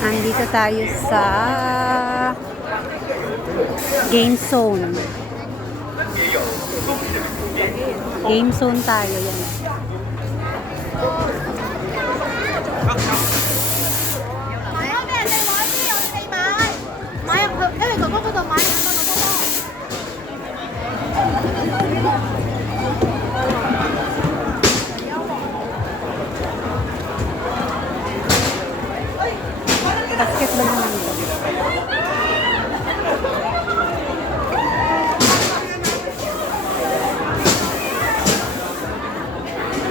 Andito tayo sa game zone. Game zone tayo yan. Basketball naman ito.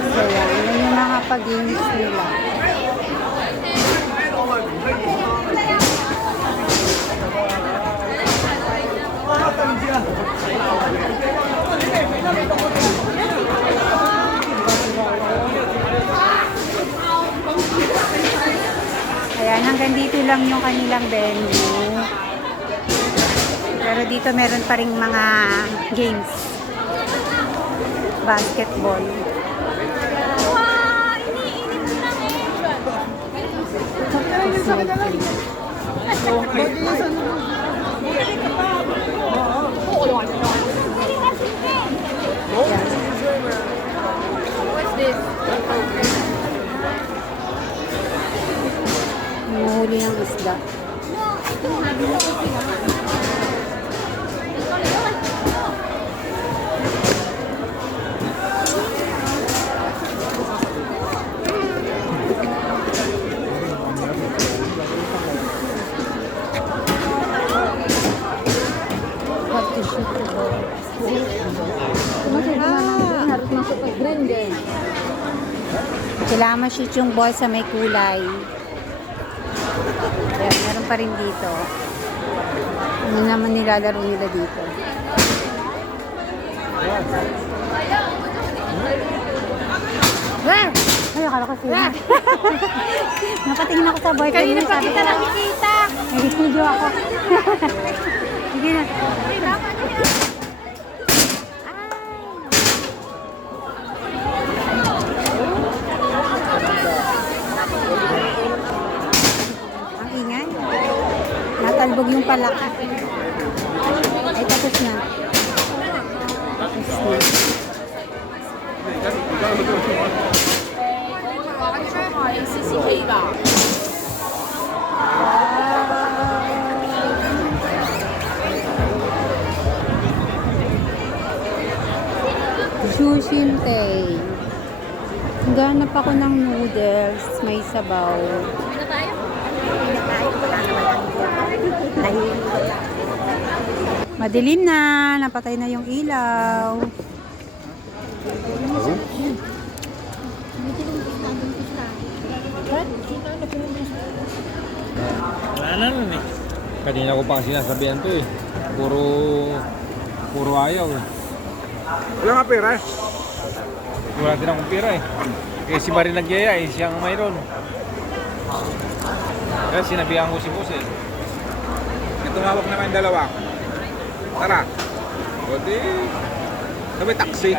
So yan yung mga pag-games nila. Ayan, hanggang dito lang yung kanilang venue. Pero dito meron pa ring mga games. Basketball. What's this? Huli ng isda. Have to shoot the ball. Harus masuk ke green deh. Kailangan ma-shoot yung ball sa may kulay. Ayan, meron pa rin dito. Ano naman nilalaro nila dito? Ay, akala ko sila. Napatingin ako sa boyfriend. Kanina pa sabi kita ko, nakikita. nag-video ako. Sige na. Ang ingay. Natalbog yung palak. Ay, tapos na. Tapos na. CCK 吧。 Sushintay. Ganap ako ng noodles. May sabaw. Madilim na. Napatay na yung ilaw. Wala na nun eh. Kanina ko pa sinasabihan to eh. Puro ayaw eh. Wala nga pera eh. Wala din akong pera eh. Kaya si Marie nagyaya eh, siyang mayroon. Kaya sinabihan ko si boss eh. Yung tumawag naman yung dalawa. Tara. O di, sabi taxi.